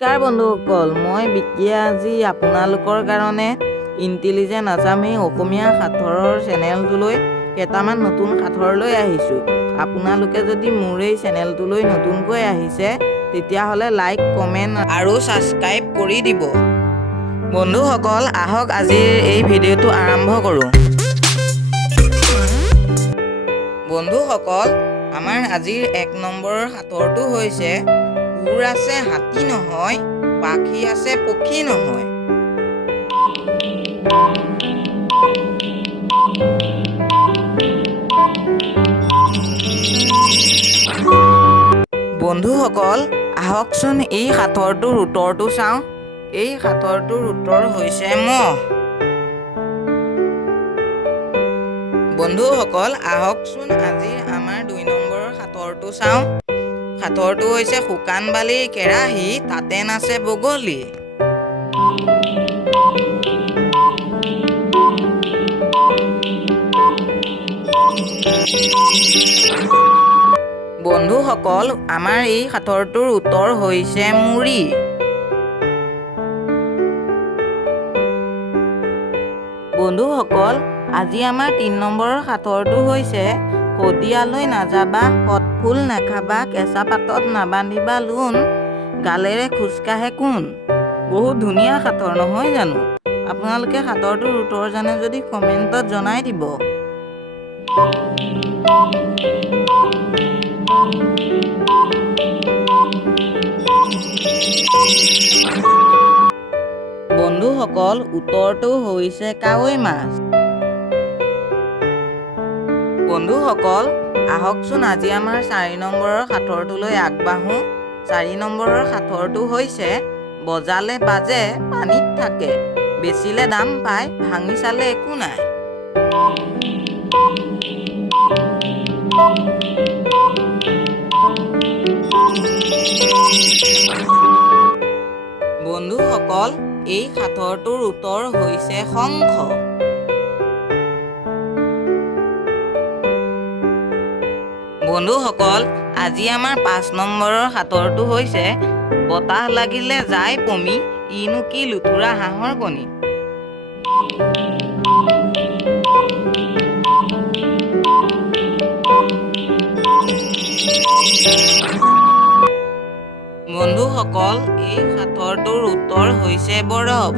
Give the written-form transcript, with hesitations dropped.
নমস্কাৰ বন্ধুসকল, মই বিকিয়ে আজি আপোনালোকৰ কাৰণে ইণ্টেলিজেণ্ট আছামী অসমীয়া সাঁথৰৰ চেনেলটোলৈ কেইটামান নতুন সাঁথৰ লৈ আহিছোঁ। আপোনালোকে যদি মোৰ এই চেনেলটোলৈ নতুনকৈ আহিছে তেতিয়াহ'লে লাইক, কমেণ্ট আৰু ছাবস্ক্ৰাইব কৰি দিব। বন্ধুসকল, আহক আজিৰ এই ভিডিঅ'টো আৰম্ভ কৰোঁ। বন্ধুসকল, আমাৰ আজিৰ 1 নম্বৰৰ সাঁথৰটো হৈছে উৰ আছে হাতী নহয়, পাখি আছে পক্ষী নহয়। বন্ধুসকল, আহকচোন এই সাঁথৰটোৰ উত্তৰটো চাওঁ। এই সাঁথৰটোৰ উত্তৰ হৈছে মহ। বন্ধুসকল, আহকচোন আজিৰ আমাৰ 2 নম্বৰৰ সাঁথৰটো চাওঁ। সাঁথৰটো হৈছে শুকান বালিৰ কেৰাহী, তাতে নাচে বগলী। বন্ধুসকল, আমাৰ এই সাঁথৰটোৰ উত্তৰ হৈছে মুৰি। বন্ধুসকল, আজি আমাৰ 3 নম্বৰৰ সাঁথৰটো হৈছে শদিয়ালৈ নাযাবা, সৎফুল নাখাবা, কেঁচা পাতত নাবান্ধিবা লোণ, গালেৰে খোজকাঢ়ে কোন। বহুত ধুনীয়া সাঁথৰ নহয় জানো? আপোনালোকে সাঁথৰটোৰ উত্তৰ জানে যদি কমেণ্টত জনাই দিব। বন্ধুসকল, উত্তৰটো হৈছে কাৱৈ মাছ। বন্ধুসকল, আহকচোন আজি আমাৰ 4 নম্বৰৰ সাঁথৰটোলৈ আগবাঢ়োঁ। 4 নম্বৰৰ সাঁথৰটো হৈছে বজালে বাজে, পানীত থাকে, বেচিলে দাম পায়, ভাঙি চালে একো নাই। বন্ধুসকল, এই সাঁথৰটোৰ উত্তৰ হৈছে শংখ। বন্ধুসকল, আজি আমাৰ 5 নম্বৰৰ সাঁথৰটো হৈছে বতাহ লাগিলে যায় পমি, ইনো কি লুতুৰা হাঁহৰ কণী। বন্ধুসকল, এই সাঁথৰটোৰ উত্তৰ হৈছে বৰফ।